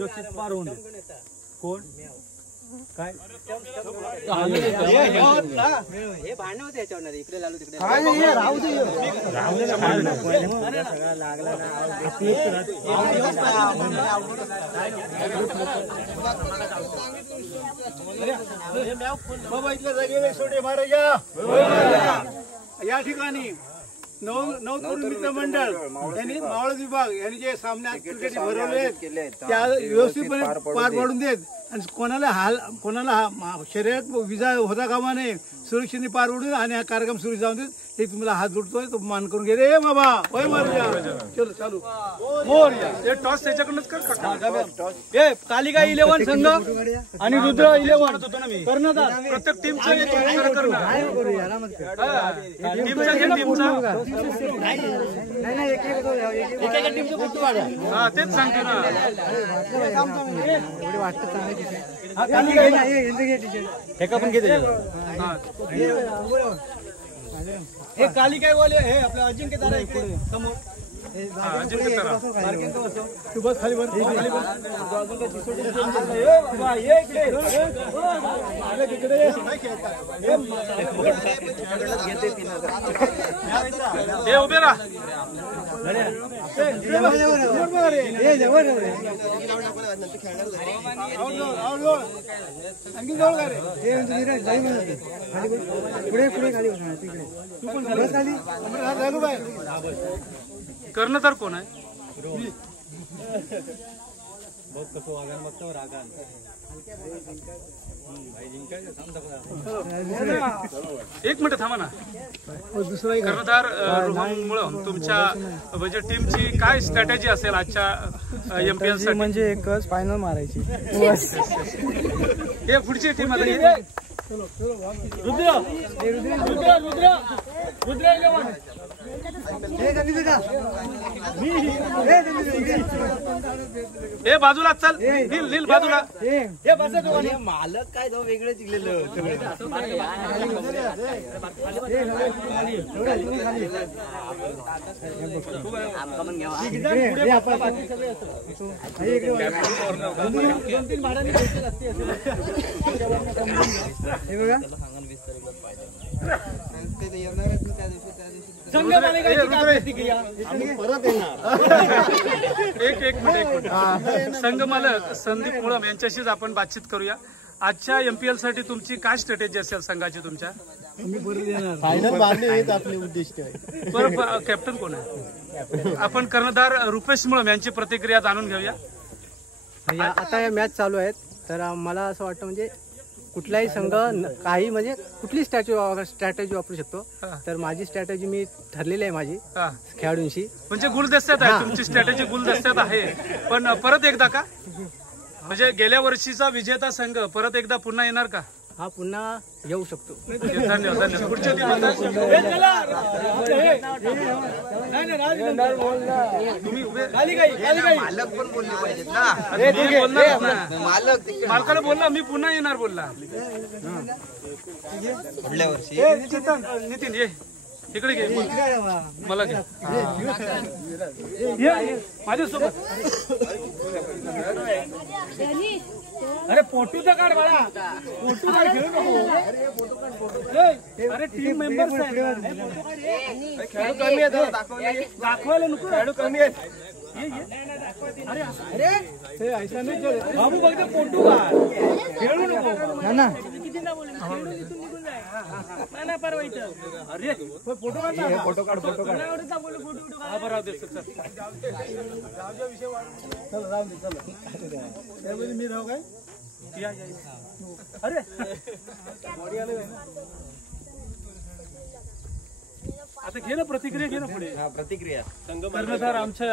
सुरक्षित पार होऊन दे. कोण काय हे भांडण होते याच्यावर इकडे लावलो तिकडे राहू दे लागला बाबा इथल्या जागेवर सोडे महाराजा या ठिकाणी नवतरुण मित्र मंडळ यांनी मावळ विभाग यांनी जे सामने क्रिकेट भरवले त्या व्यवस्थितपणे पार पाडून देत आणि कोणाला शर्यत विजा होता कामा नये सुरक्षेने पार पडून आणि हा कार्यक्रम सुरू जाऊन देत. हे तुम्हाला हात जोडतोय तो मान करून घे रे बाबा. होय मारूया चलो चालू मोरया टॉस त्याच्याकडूनच कर. कालिका 11 संघ आणि रुद्र 11 कर्णधार प्रत्येक टीमचा तेच सांगतो ना. हे काली काय बोले हे आपल्या अजिंक्य तारा इकडे समोर अजिंक्य तारा तू बस खाली बस खाली बस ये इकडे आले तिकडे हे उभे राहा. आणखी जवळ का रे पुढे पुढे खाली तिकडे तू पण खाली कर्णधार कोण आहे? एक मिनिट थांबा ना. दुसरा कर्णधार रोहन मुळम तुमच्या म्हणजे टीमची काय स्ट्रॅटेजी असेल आजच्या एमपीएल साठी? म्हणजे एकच फायनल मारायची. हे पुढची टीम आता रुद्र रुद्र रुद्र रुद्र हे बाजूला चल नील नील बाजूला. मालक काय जाऊ वेगळं जिंकलेलं एक मिनिट संघ मालक संदीप मुळम यांच्याशीच आपण बातचीत करूया. आजच्या एमपीएल साठी तुमची काय स्ट्रॅटेजी असेल संघाची तुमच्या? फायनल बांधणे हेच आपले उद्दिष्ट आहे. बरं कॅप्टन कोण आहे? आपण कर्णधार रुपेश मुळम यांची प्रतिक्रिया जाणून घेऊया. आता या मॅच चालू आहेत तर मला असं वाटतं म्हणजे कुठलाही संघ काही म्हणजे कुठली स्ट्रॅटेजी वापरू शकतो. तर माझी स्ट्रॅटेजी मी ठरलेली आहे माझी खेळाडूंशी. म्हणजे गुलदस्त्यात आहे तुमची स्ट्रॅटेजी गुलदस्त्यात आहे. पण परत एकदा का म्हणजे गेल्या वर्षीचा विजेता संघ परत एकदा पुन्हा येणार का? हा पुन्हा येऊ शकतो. धन्यवाद धन्यवाद. पुढच्या मालकाला बोलला मी पुन्हा येणार बोलला. पुढल्या वर्षी नितीन ये इकडे घे मला घे माझ्यासोबत. अरे फोटोचा काढ बाळा फोटो काढ खेळू नको. अरे टीम मेंबर्स खेळाडू कमी आहेत दाखवायला नको. खेळाडू कमी आहेत बाबू बघ फोटो काढ खेळू नको ना. अरे फोटो काढ फोटो काढ फोटो काढ बरं दे सर राहू दे चला त्यामध्ये मी राहू काय या अरे आता घे ना प्रतिक्रिया घे ना पुढे. प्रतिक्रिया कर्णधार आमच्या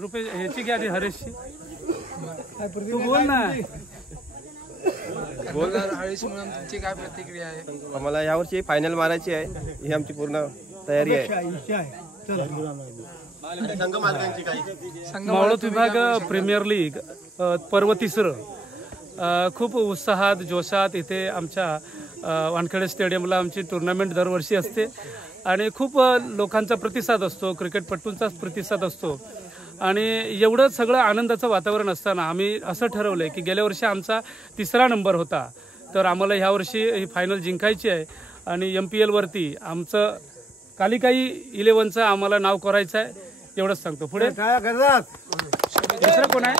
रुपये ह्याची घ्या आधी हरेशची. तू बोल ना. बोलणार हरीश म्हणून तुमची काय प्रतिक्रिया आहे? आम्हाला यावर्षी फायनल मारायची आहे ही आमची पूर्ण तयारी आहे. मावळत विभाग प्रीमियर लीग पर्व 3 खूप उत्साहात जोशात इथे आमच्या वानखेडे स्टेडियमला आमची टुर्नामेंट दरवर्षी असते आणि खूप लोकांचा प्रतिसाद असतो, क्रिकेटपटूंचाच प्रतिसाद असतो. आणि एवढं सगळं आनंदाचं वातावरण असताना आम्ही असं ठरवलं आहे की गेल्या वर्षी आमचा 3रा नंबर होता, तर आम्हाला ह्या वर्षी ही फायनल जिंकायची आहे आणि MPL वरती आमचं कालिकाई 11चं आम्हाला नाव करायचं आहे, एवढंच सांगतो. पुढे दुसरं कोण आहे?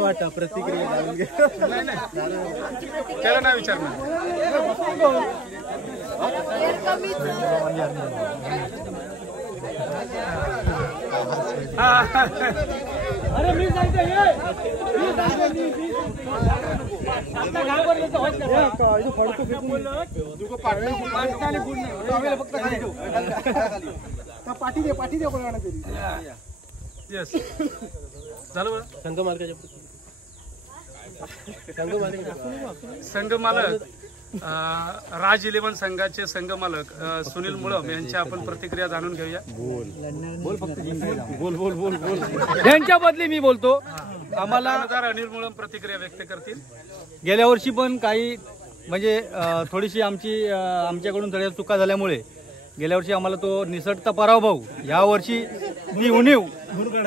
वाटा प्रतिक्रिया त्याला नाही विचारणार. अरे मी सांगते पाठी दे कोणाला तरी. येस झालं बरं. संघ मालक राज 11 संघाचे संघ मालक सुनील मुळम यांची आपण प्रतिक्रिया जाणून घेऊया. बोल यांच्या बदली मी बोलतो. आम्हाला अनिल मुळम प्रतिक्रिया व्यक्त करतील. गेल्या वर्षी पण काही म्हणजे थोडीशी आमच्याकडून थोड्या चुका झाल्यामुळे गेल्या वर्षी आम्हाला तो निसटता पराभव, या वर्षी ती उणीव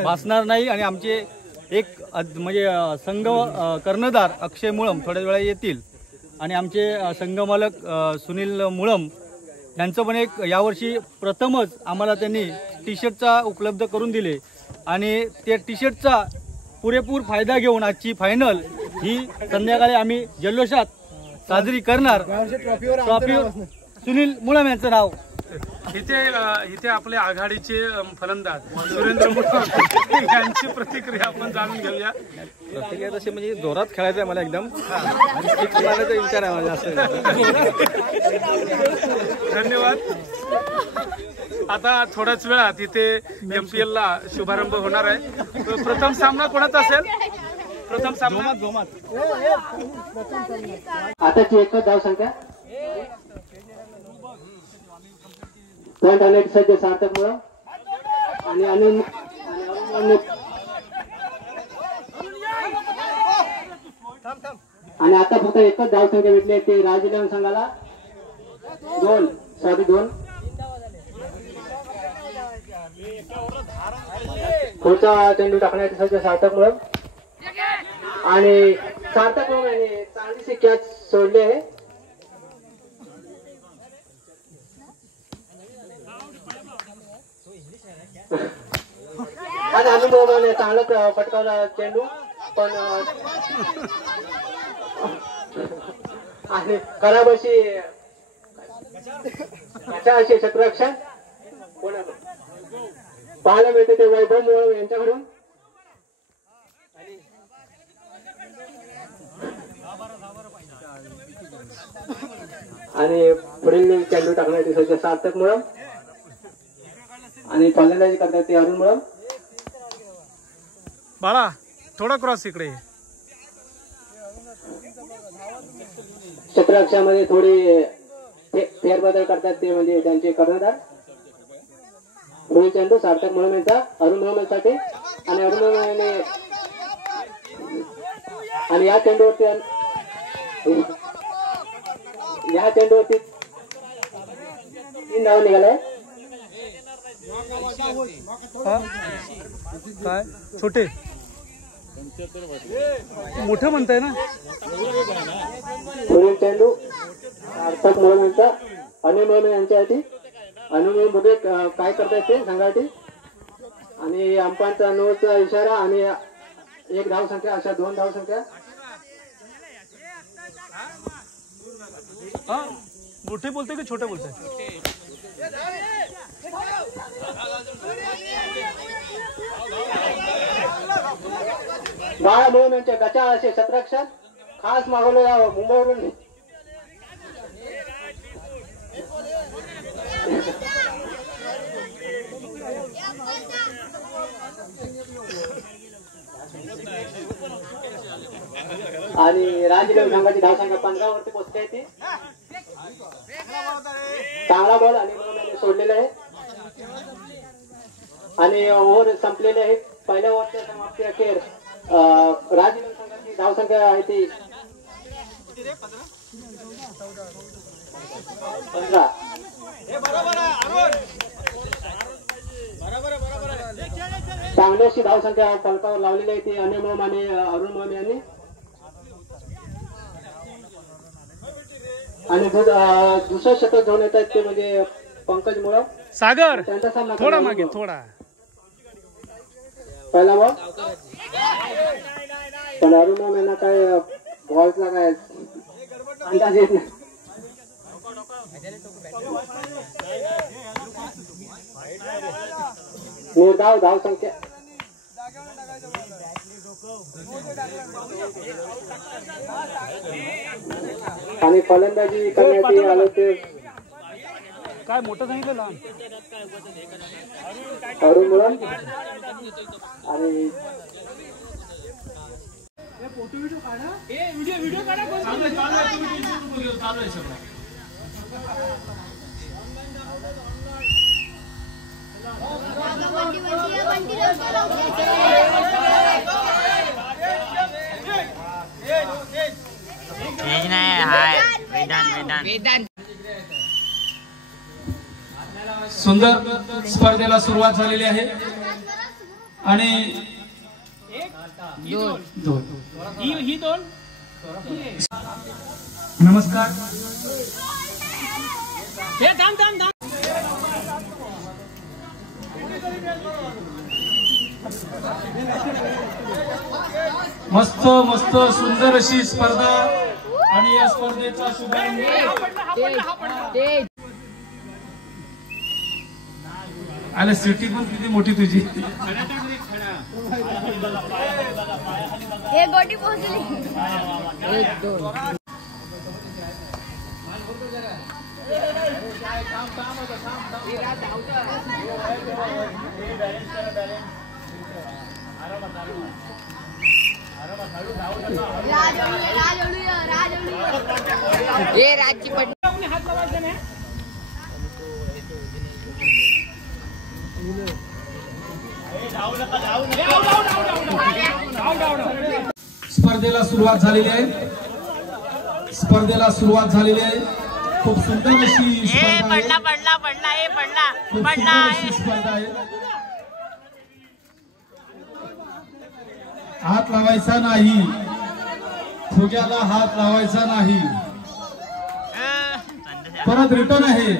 भासणार नाही आणि आमचे एक म्हणजे संघ कर्णधार अक्षय मुळम थोड्या वेळा येतील आणि आमचे संघ मालक सुनील मुळम यांचं पण एक यावर्षी प्रथमच आम्हाला त्यांनी टी-शर्टचा उपलब्ध करून दिले आणि त्या टी-शर्टचा पुरेपूर फायदा घेऊन आजची फायनल ही संध्याकाळी आम्ही जल्लोषात साजरी करणार. ट्रॉफीवर सुनील मुळम यांचं नाव. इथे आपले आघाडीचे फलंदाज सुरेंद्र मुळम यांची प्रतिक्रिया आपण जाणून घेऊया. प्रतिक्रिया तशी म्हणजे जोरात खेळायचं आहे मला एकदम. विचार आहे माझा असं. धन्यवाद. आता थोड्याच वेळात इथे MPL ला शुभारंभ होणार आहे. प्रथम सामना कोणाचा असेल? प्रथम सामना आताची एकच धाव संख्या पॉइंट आणण्यासाठी सज्ज सार्थक मुळम आणि आणि आता फक्त एकच धाव संख्या भेटली ते राज 11 संघाला 2 पुढचा चेंडू टाकण्यासाठी सज्ज सार्थक मुळम आणि सार्थक मुळम यांनी चांगलीशी कॅच सोडली आहे. आणि अनुभवाने चांगला फटकावला चेंडू पण आणि खराब अशी क्षेत्ररक्षण पाहायला मिळते ते वैभव मुळम यांच्याकडून. आणि पुढील चेंडू टाकण्यासाठी सज्ज सार्थक मुळम आणि फलंदाजी करतात ते अरुण मुळम. बाळा थोडा क्रॉस इकडे. क्षेत्ररक्षणामध्ये थोडी फेरबदल करतात ते म्हणजे त्यांचे कर्णधार. पुढील चेंडू सार्थक मुळम यांचा अरुण मुळम यांसाठी आणि अरुण मुळम आणि या चेंडूवरती 3 धावा निघालाय. काय छोटे मोठं म्हणताय ना. पुढील चेंडू सार्थक मुळम यांचा अनिल मुळम यांच्यासाठी. अनिल मुळम बघे काय करतायत ते संघासाठी आणि अंपांचा नोचा इशारा आणि 1 धाव संख्या अशा 2 धाव संख्या. मोठे बोलते की छोटे बोलते? बाळा मुळम यांच्या गचा असे क्षेत्ररक्षण खास मागवले मुंबईवरून. आणि राजगड संघाची धावसंख्या 15 वरती पोहोचते ती. चांगला बॉल आणि सोडलेला आहे आणि ओव्हर संपलेले आहेत. पहिल्या ओव्हरच्या समाप्ती अखेर राजगड संघाची धावसंख्या आहे ती 15. चांगली अशी धावसंख्या फलकावर लावलेली आहे ती अनिल मोम आणि अरुण मोम यांनी. आणि दुसरं षटक घेऊन येत आहेत ते म्हणजे पंकज मुळा. सागर त्यांचा सामना थोडा मागे थोडा. पहिला बॉल पण अरुण मोम यांना काय बॉलचा काय अंदाज येत नाही. निर्धाव धावसंख्या आणि फलंदाजी करण्यात आले ते काय मोठं सांगितलं लहान. अरुण मुळा आणि सुंदर स्पर्धेला सुरुवात झालेली आहे आणि ही दोन. नमस्कार. मस्त मस्त सुंदर अशी स्पर्धा आणि या स्पर्धेचा शुभारंभ आले. सिटी पण किती मोठी तुझी. हे गोटी पोहोचली. 1 2 ये राजची पट स्पर्धेला सुरुवात झालेली आहे. स्पर्धेला सुरुवात झालेली आहे. खूप सुंदर अशी स्पर्धा आहे. हात लावायचा नाही. फुग्याला हात लावायचा नाही. परत रिटर्न आहे.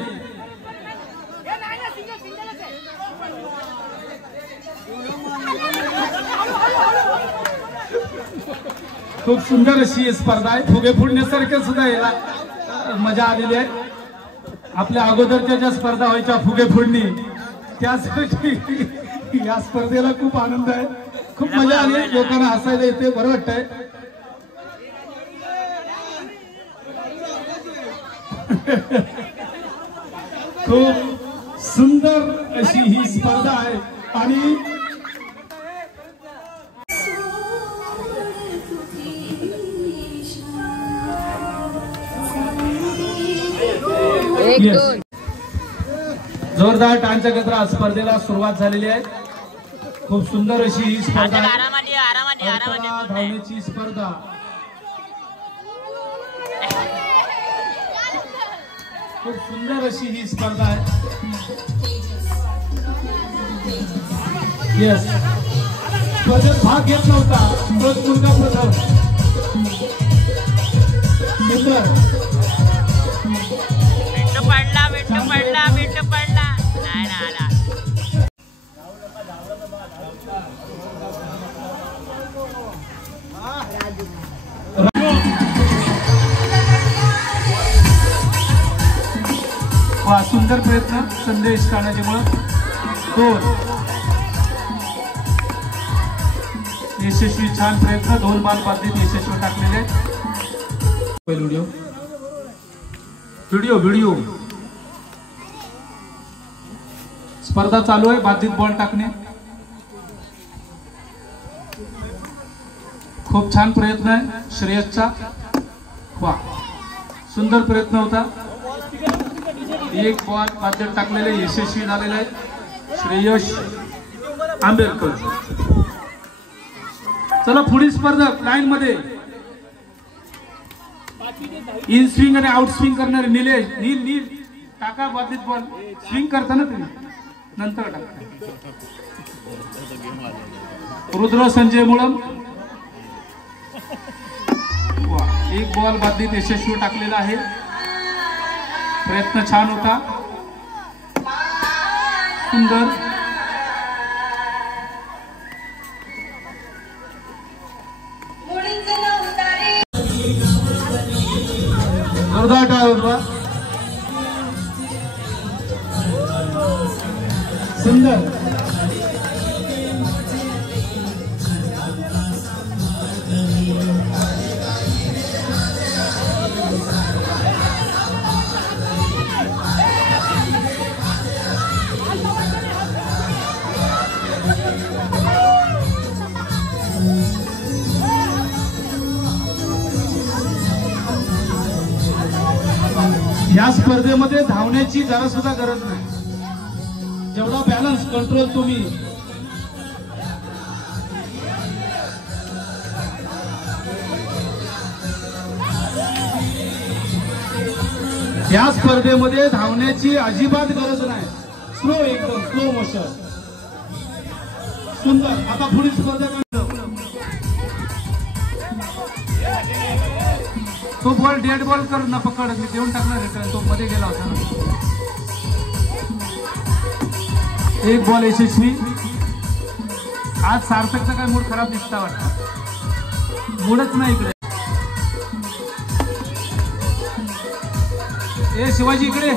खूप सुंदर अशी स्पर्धा आहे. फुगे फोडण्यासारखे सुद्धा याला मजा आलेली आहे. आपल्या अगोदरच्या ज्या स्पर्धा व्हायच्या फुगे फोडणी त्यासाठी या स्पर्धेला खूप आनंद आहे. खूप मजा आली. लोकांना हसायला येते. बरं वाटतंय. खूप सुंदर अशी ही स्पर्धा आहे आणि जोरदार टाळ्यांच्या गजरात स्पर्धेला सुरुवात झालेली आहे. खूप सुंदर अशी ही स्पर्धा आहे. धावण्याची स्पर्धा. खूप सुंदर अशी ही स्पर्धा आहे. येस स्पर्धेत भाग घेत नव्हता तोच मुलगा प्रथम. पडला नाही ना आला. वा सुंदर प्रयत्न संदेश काढण्याच्यामुळं दोन यशस्वी छान प्रयत्न. 2 बॉल बाधित यशस्वी टाकलेले. व्हिडिओ स्पर्धा चालू आहे. बाधित बॉल टाकणे. खूप छान प्रयत्न आहे श्रेयसचा. वा सुंदर प्रयत्न होता. 1 बॉल बाधित टाकलेले यशस्वी झालेले आहे श्रेयस आंबेडकर. चला पुढील स्पर्धक लाईन मध्ये इन स्विंग आणि आउट स्विंग करणारे निलेश नील टाका बादलीत बॉल स्विंग करताना तुम्ही नंतर टाका. रुद्र संजय मुळम एक बॉल बादलीत यशस्वी टाकलेला आहे. प्रयत्न छान होता. सुंदर जोरदार टाळ्या. सुंदर या स्पर्धेमध्ये धावण्याची जरा सुद्धा गरज नाही. जेवढा बॅलन्स कंट्रोल तुम्ही या स्पर्धेमध्ये धावण्याची अजिबात गरज नाही. स्लो एकदम स्लो मोशन. सुंदर. आता पुढील स्पर्धा तो बॉल डेड बॉल कर ना पकड मी देऊन टाकणार रिटर्न. तो मध्ये गेला होता. एक बॉल यशस्वी. आज सार्थकचा काय मूड खराब दिसता वाटतं. मूडच नाही इकडे. ए शिवाजी इकडे.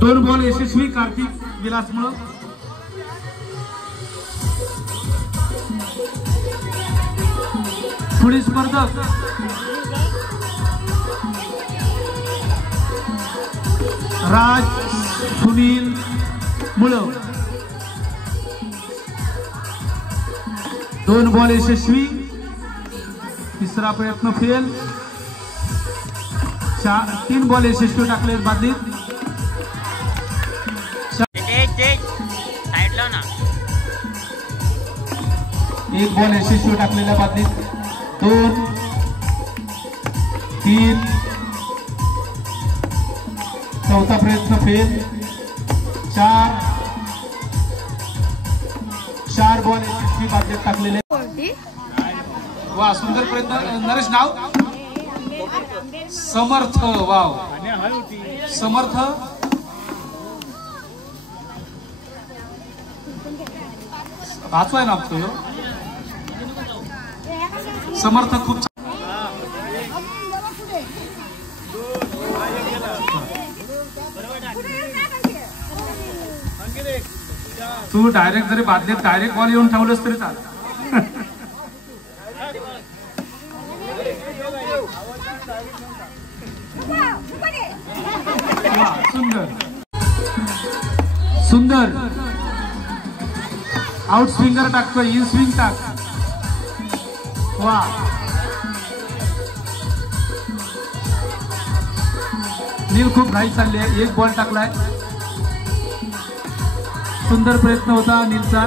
दोन बॉल यशस्वी कार्तिक विलासमुळे. पुढील स्पर्धक राज सुनील मुळम. दोन बॉल यशस्वी. तिसरा प्रयत्न फेल. 3 बॉल यशस्वी टाकले बादलीत. एक बॉल यशस्वी टाकलेल्या बादलीत. 2 3 चौथा प्रयत्न फेल. 4 बॉल यशस्वी बादलीत टाकलेले. वा सुंदर प्रयत्न. नरेश नाव समर्थ. वाव समर्थ. वाचवाय ना तो समर्थ. खूप तू डायरेक्ट जरी बादलीत डायरेक्ट बॉल येऊन ठेवलंस तरी चालेल. सुंदर सुंदर. आउट स्विंगर टाकतोय. इन स्विंग टाक. वा नील खूप घाई चालली आहे. एक बॉल टाकलाय. सुंदर प्रयत्न होता नीलचा.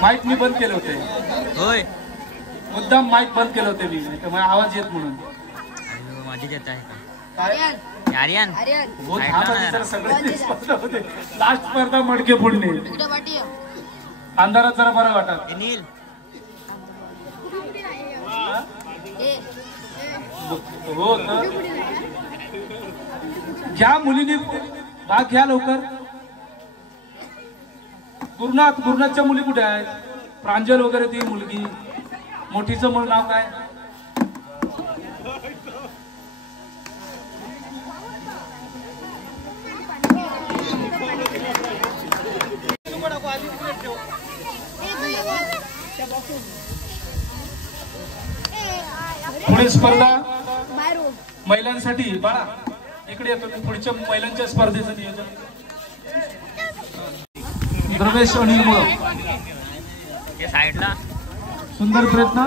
माईक मी बंद केले होते. होय मुद्दाम माईक बंद केले होते मी. त्यामुळे आवाज येत म्हणून. माझी येत आहे आर्यन आर्यन सगळे स्पर्धा होते. लास्ट स्पर्धा मडके फोडणे. अंधारात जरा बरं वाटत. नील हो तर घ्या मुलीने भाग घ्या लवकर. गुरुनाथच्या मुली कुठे आहेत. प्रांजल वगैरे ती मुलगी. मोठीचं मूळ नाव काय. पुढील स्पर्धा महिलांसाठी. बाळा इकडे येतो मी. पुढच्या महिलांच्या स्पर्धेचं नियोजन. द्रवेश अनिल मुळक. साईडला सुंदर प्रयत्न.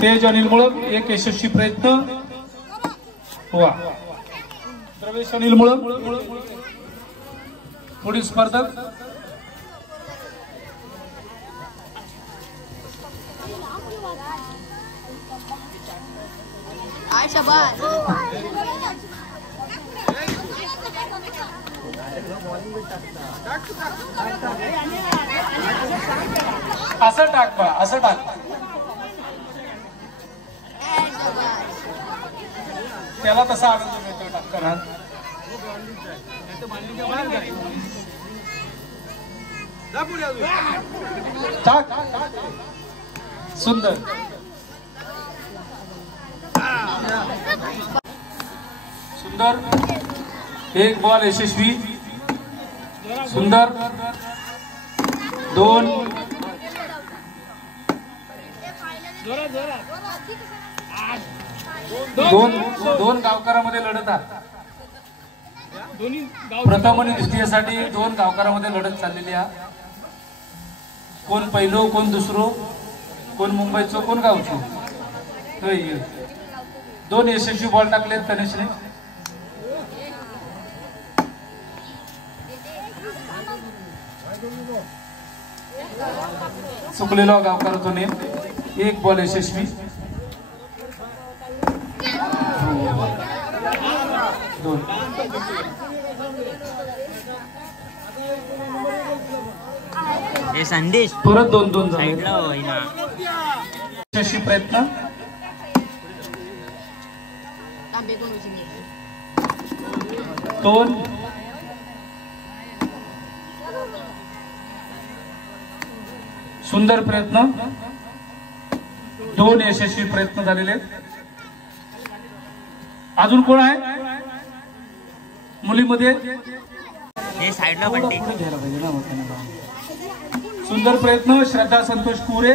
तेज अनिल मुळक एक यशस्वी प्रयत्न. वा. द्रवेश अनिल मुळक. पुढील स्पर्धक असं टाक बा. असं टाक. त्याला तसा आनंद मिळतो टाकताना. टाक. सुंदर. सुंदर. एक बॉल यशस्वी. सुंदर. 2 गावकऱ्यामध्ये लढत आहे. प्रथम आणि द्वितीयसाठी 2 गावकऱ्यामध्ये लढत चाललेली आहे. कोण पहिलो, कोण दुसरो, कोण मुंबईचो, कोण गावचो. 2 यशस्वी बॉल टाकले तनेशने. चुकलेला गावकराचा नेम. 1 बॉल यशस्वी. 2 संदेश परत 2-2 झाले. यशस्वी प्रयत्न. 2 सुंदर प्रयत्न. 2 यशस्वी प्रयत्न झालेले. अजून कोण आहे मुलीमध्ये? साईडला पट्टी. सुंदर प्रयत्न. श्रद्धा संतोष पुरे.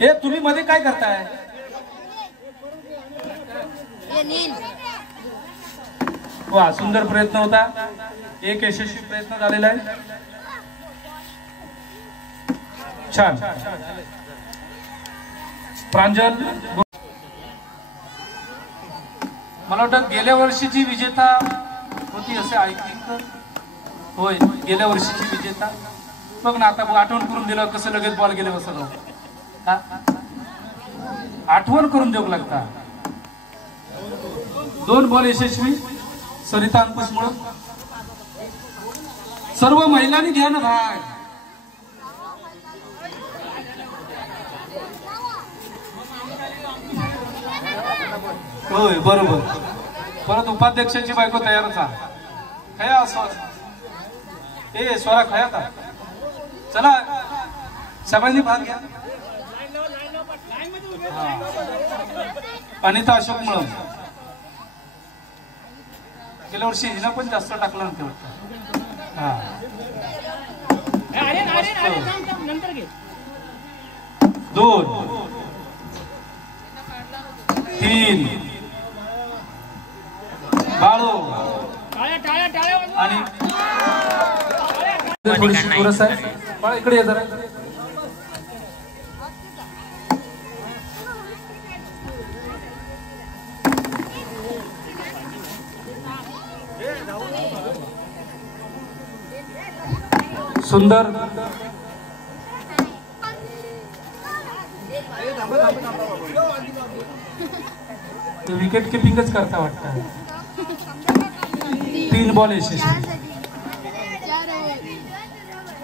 हे तुम्ही मध्ये काय करताय? वा. सुंदर प्रयत्न होता. 1 यशस्वी प्रयत्न झालेला आहे. छान. प्रांजल. मला वाटतं गेल्या वर्षीची विजेता होती असे ऐकले. होय, गेल्या वर्षीची विजेता. बघ ना आता आठवण करून दिलं कसं लगेच बॉल गेले बसलं. आठवण करून देऊ लागता. 2 बॉल यशस्वी. सरिता अंकुश मुळक. सर्व महिलांनी घ्या ना भाग. होय बरोबर. परत उपाध्यक्षांची बायको तयारच आहे. खया असं ए स्वरा खया का. चला सगळ्यांनी भाग घ्या. अनिता अशोक मुळक. गेल्या वर्षी हिनं पण जास्त टाकलं नव्हतं वाटतं. 2 3 बाळू आणि थोडीशी पुरस आहे. बाळा इकडे ये जरा. सुंदर. विकेट किपिंगच करता वाटतं. 3 बॉल यशस्वी.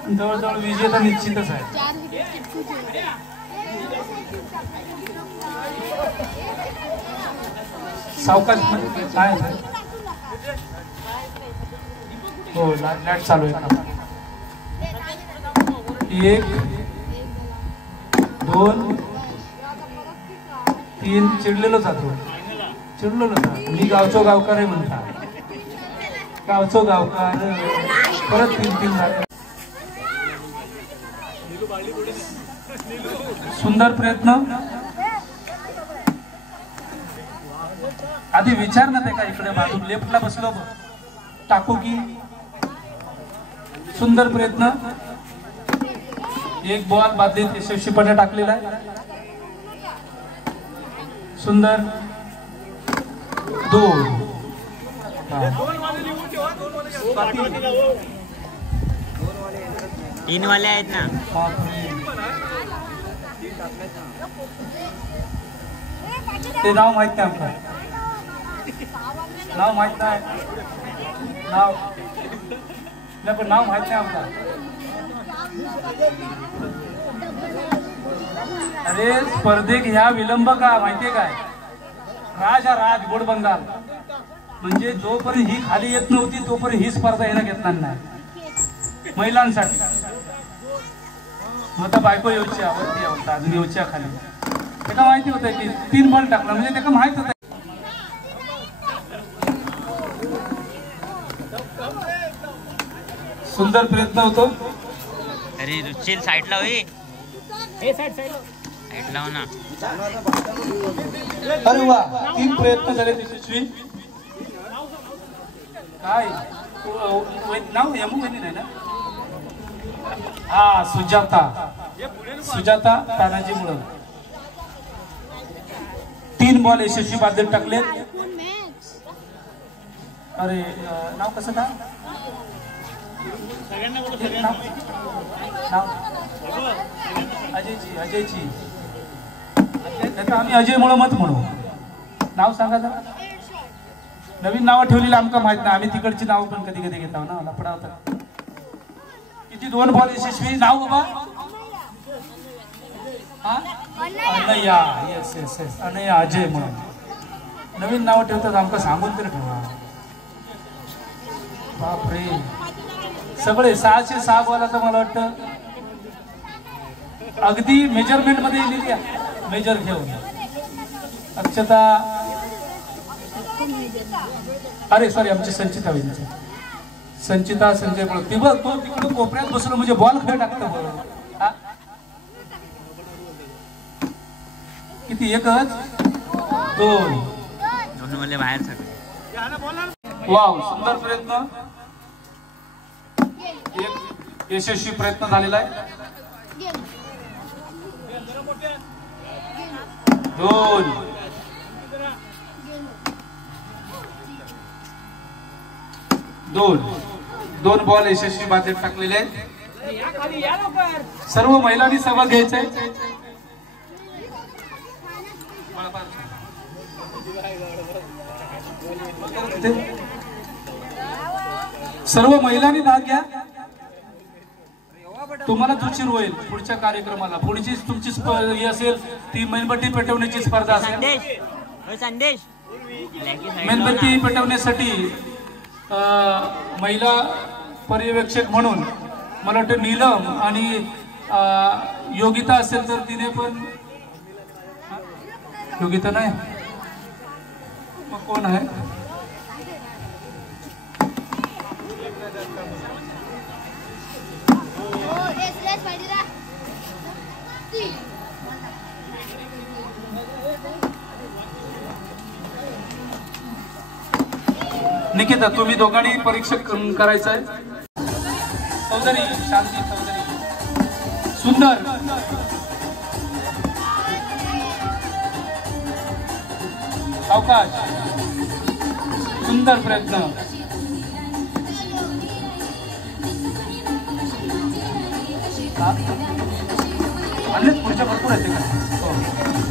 जवळजवळ विजेता निश्चितच आहे. सावकाश काय हो लाईट चालू आहे. 1 2 3 चिडलेलो जातो. चिडलेलो जा. मी गावचो गावकर आहे म्हणता. गावचो गावकार परत 3-3 झाले. सुंदर प्रयत्न. आधी विचार ना ते का इकडे बाजू लेफ्टला बसलो टाकू की. सुंदर प्रयत्न. एक बॉल बादलीत यशस्वीपणे टाकलेला आहे. सुंदर 2. 3 वाले आहेत ना. ते नाव माहित नाही आपलं. नाव माहित नाही. नाव नाही पण नाव माहित नाही आपलं. अरे स्पर्धेक ह्या विलंब का माहितीये काय. राज गोड बंगाल म्हणजे जोपर्यंत ही खाली येत नव्हती तोपर्यंत ही स्पर्धा येणं घेतणार नाही महिलांसाठी. आता बायको येऊची आवडती आवडता अजून येऊच्या खाली. त्याला माहिती होतं की 3 बॉल टाकला म्हणजे त्याला माहित होतं. सुंदर प्रयत्न होतो. अरे रुचिल साईडला होई. साईड लाव ना. अरे वा 3 प्रयत्न झाले यशस्वी. काय नाव यमुनी नाही ना. हा सुजाता तानाजी मुळे 3 बॉल यशस्वी बादलीत टाकले. अरे नाव कसं काय. अजयची. आम्ही अजय मुळे मत म्हणू. नाव सांगा जरा. नवीन नावं ठेवलेली आमका माहित नाही. आम्ही तिकडची नाव पण कधी कधी घेतो ना. लफडा होता. किती 2 बॉल यशस्वी. नाव बाबा अनया. येस अनया अजय म्हणून. नवीन नाव ठेवतात आमका सांगून तरी ठेवा. बापरे सगळे 606 बॉल. आता मला वाटतं अगदी मेजरमेंट मध्ये लिहिली. मेजर घेऊन अक्षता. अरे सॉरी आमची संचिता वहिनी. संचिता संजय बळ. ती बघ तो तिकडे कोपऱ्यात बसलो म्हणजे बॉल खेळ टाकतो बरोबर. किती 1च 2 वाले बाहेर सगळे. वाव सुंदर प्रयत्न. एक यशस्वी प्रयत्न झालेला आहे. 2 बॉल यशस्वी बादलीत टाकलेले आहेत. सर्व महिलांनी सहभाग घ्यायचा आहे. सर्व महिलांनी भाग घ्या. तुम्हाला रुची होईल पुढच्या कार्यक्रमाला. पुढची तुमची ही असेल ती मेणबत्ती पेटवण्याची स्पर्धा असेल. मेणबत्ती पेटवण्यासाठी महिला पर्यवेक्षक म्हणून मला वाटतं नीलम आणि योगिता असेल तर तिने पण. योगिता नाही मग कोण आहे. निकिता तुम्ही दोघांनी परीक्षक करायचं आहे. चौधरी शांती चौधरी. सुंदर. अवकाश. सुंदर प्रयत्न. अन्य पुढच्या भरपूर येते का.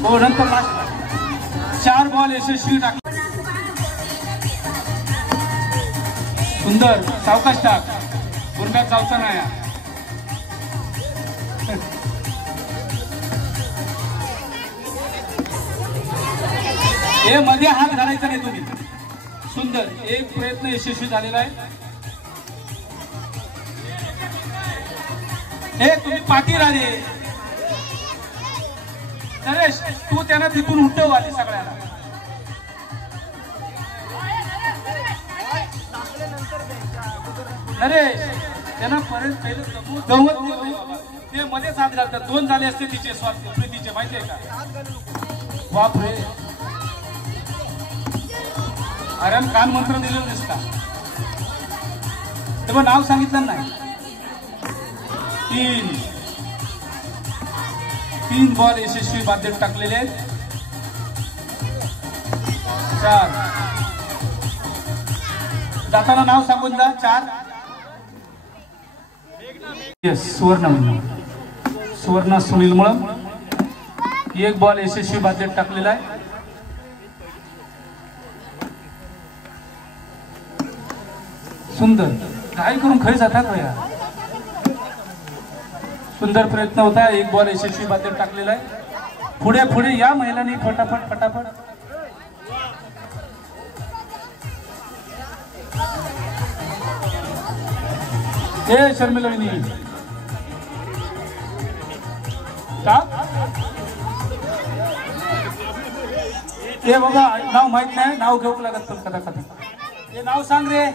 हो नंतर लास्ट 4 बॉल यशस्वी टाकले. सुंदर. सावकाश टाक. गुरब्यात जाऊचा नाही. हे मध्ये हात घालायचा नाही तुम्ही. सुंदर. एक प्रयत्न यशस्वी झालेला आहे. हे तुम्ही पाठी राहिले. नरेश तू त्यांना तिथून उठव आली सगळ्याला. अरे त्यांना परत पहिले जमत नाही बाबा. ते मध्येच हात घालतात. 2 झाले असते तिचे स्वार्थ प्रीतीचे माहितीये का. बापरे अरे कान मंत्र दिलेलं दिसता. तेव्हा नाव सांगितलं नाही. 3 बॉल यशस्वी बाध्यत टाकलेले आहेत. 4 जाताना नाव सांगून जा. 4 सुवर्ण सुनील मुळम 1 बॉल यशस्वी बाध्यत टाकलेला आहे. सुंदर काय करून खरी जातात भैया. सुंदर प्रयत्न होता. 1 बॉल यशस्वी बाध्यत टाकलेला आहे. पुढे पुढे या महिलांनी फटाफट फटाफट. हे शर्मिला वहिनी हे बघा नाव माहित नाही. नाव घेऊ लागत कदा कधी. हे नाव सांग रे.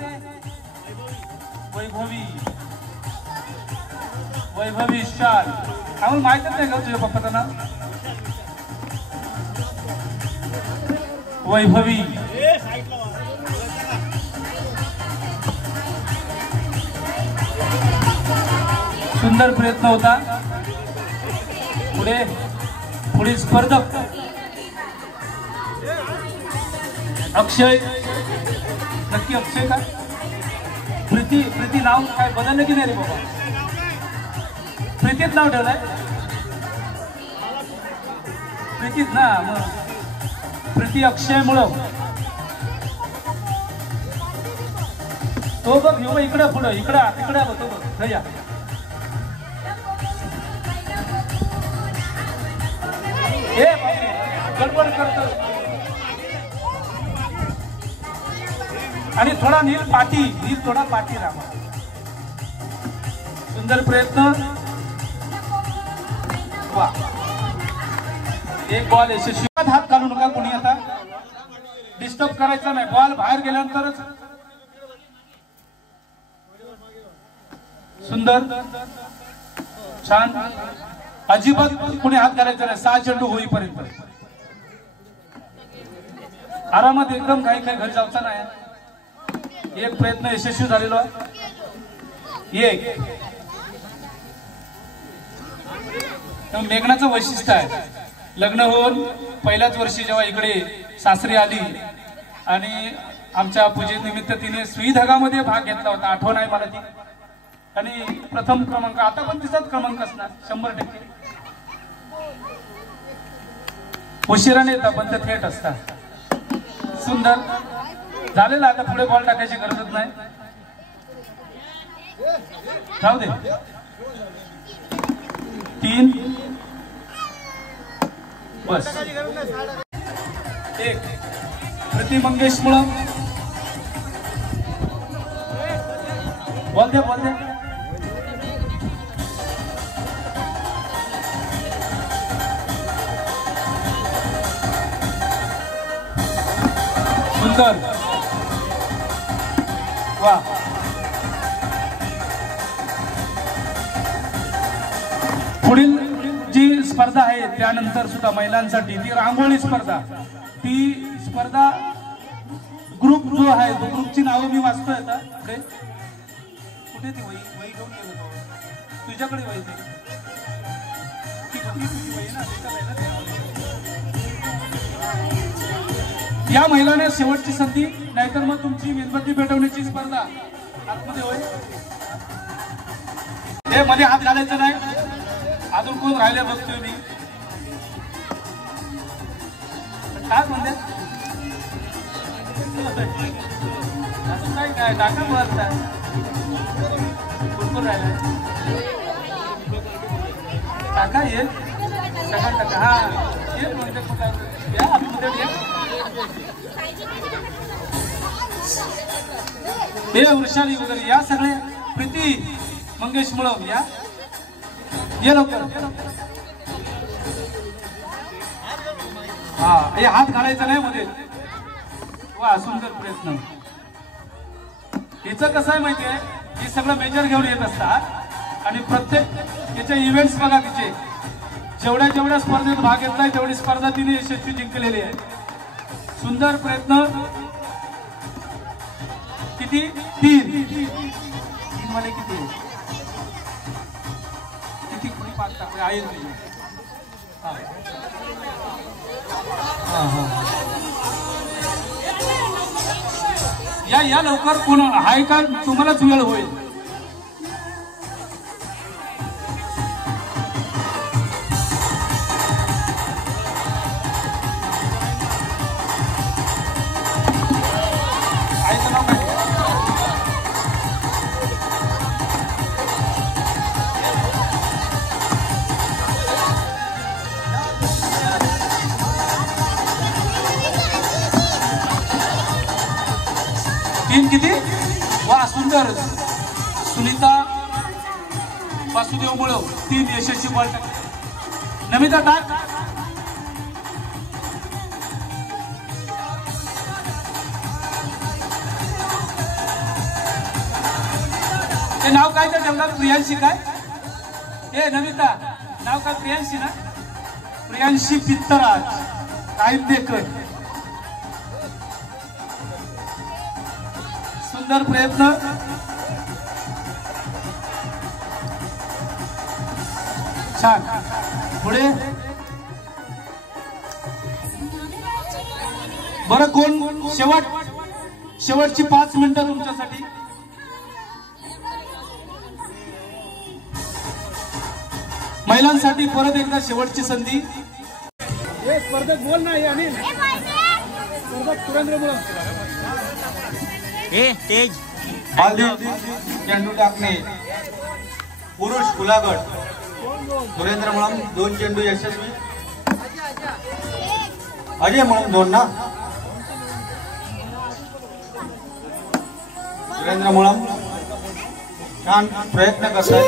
वैभवी स्टार. आम्हाला माहितच नाही का तुझ्या पप्पाचं नाव. वैभवी सुंदर प्रयत्न होता. पुढे पुढील स्पर्धक अक्षय. नक्की अक्षय का प्रीती नाव काय बदललं की नाही रे बाबा. प्रीतीत नाव ठेवलंय. प्रीतीत ना मग प्रीती अक्षय मुळम. तो बघ येऊ इकडं पुढं इकडं तिकडे बघ. तो बघ या. हे गडबड करतो. आणि थोडा नील थोडा पाठी रामा. सुंदर प्रयत्न. वा 1 बॉल यशस्वी. हात घालू नका कोणी. आता डिस्टर्ब करायचं नाही. बॉल बाहेर गेल्यानंतरच. सुंदर छान. अजिबात कोणी हात घालायचा नाही. 6 चेंडू होईपर्यंत आरामात एकदम काही घरी जायचा नाही. 1 प्रयत्न यशस्वी झालेलो आहे. 1 मेघनाचं वैशिष्ट्य आहे. लग्न होऊन पहिल्याच वर्षी जेव्हा इकडे सासरी आली आणि आमच्या पूजेनिमित्त तिने सुईधागामध्ये भाग घेतला होता. आठवण आहे मला ती. आणि प्रथम क्रमांक. आता पण तिचाच क्रमांक असणार 100%. उशिराने येतात पण ते थेट असतात. सुंदर झालेलं. आता पुढे बॉल टाकायची गरजच नाही. जाऊ दे. 3 बस. 1 प्रति मंगेश मुळम. बोल दे. सुंदर. वा पुढील जी स्पर्धा आहे त्यानंतर सुद्धा महिलांसाठी ती रांगोळी स्पर्धा. ती स्पर्धा ग्रुप जो आहे तो ग्रुपची नावं मी वाचतोय आता. कुठे ती वही घेऊन गेलो तुझ्याकडे. वही या महिलांना शेवटची संधी. नाहीतर मग तुमची मेणबत्ती पेटवण्याची स्पर्धा आतमध्ये होईल. हे मध्ये हात घालायचं नाही. अजून कोण राहिले बघतोय मी. काय म्हणते अजून काय टाका बोलता. कोण राहिलाय टाका. येईल टाका. हा येईल म्हणते. या आतमध्ये या. हे वृषाली वगैरे या सगळे. प्रीती मंगेश मुळम या. ये लवकर. हा हे हात घालायचा नाही मध्ये. वा सुंदर प्रयत्न. हिचं कसं आहे माहितीये. हे सगळं मेजर घेऊन येत असतात आणि प्रत्येक याचे इव्हेंट्स बघा तिचे जेवढ्या स्पर्धेत भाग घेतलाय तेवढी स्पर्धा तिने यशस्वी जिंकलेली आहे. सुंदर प्रयत्न. किती? 3 वाले किती कोणी 5 टाकले आहे. या लवकर कोण आहे का? तुम्हालाच वेळ होईल. किती? वा सुंदर. सुनीता वासुदेव मुळे 3 यशस्वी बॉल टाक. नमिता टाक. ते नाव काय तर ठेवलं? प्रियांशी काय? ए नमिता नाव काय? प्रियांशी ना? प्रियांशी पित्तराज कायदेकर. सुंदर प्रयत्न. छान. पुढे बरं कोण? शेवटची 5 मिनिटं तुमच्यासाठी. महिलांसाठी परत एकदा शेवटची संधी. हे स्पर्धक बोल नाही अनिल. स्पर्धक सुरेंद्र मुळे तेज चेंडू टाकणे. पुरुष खुलागट सुरेंद्र मुळम 2 चेंडू यशस्वी. अजय मुळम 2 ना. सुरेंद्र मुळम छान प्रयत्न करतात.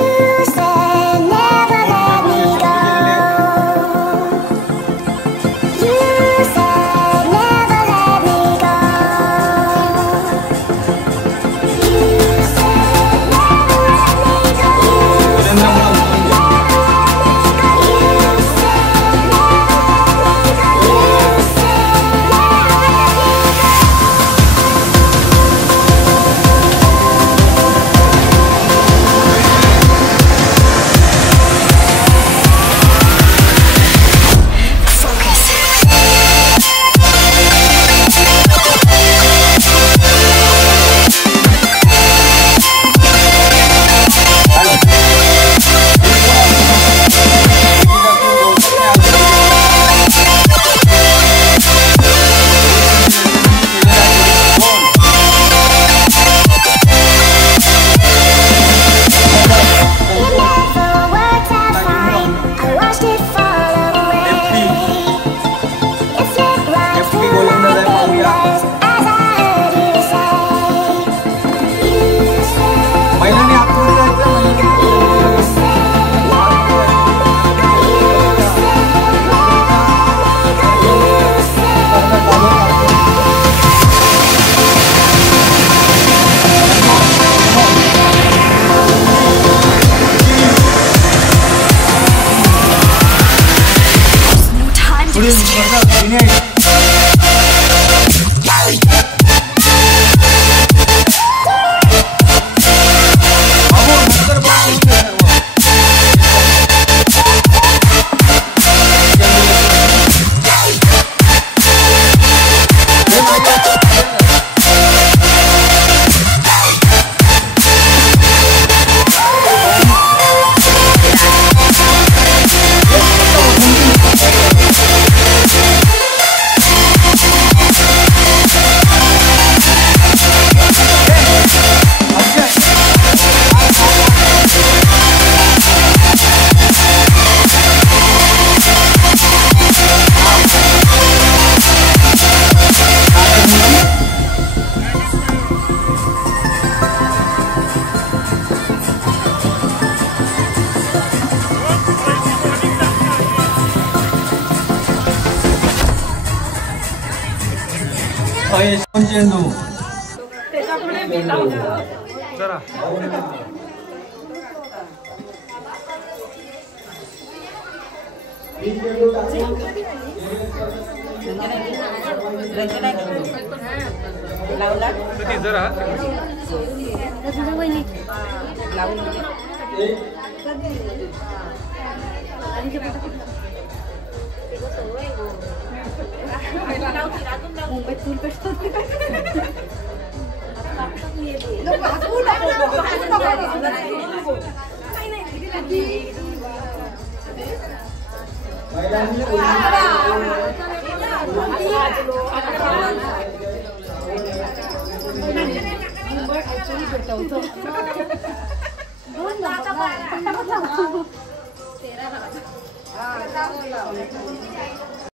चेंडू जरा जरा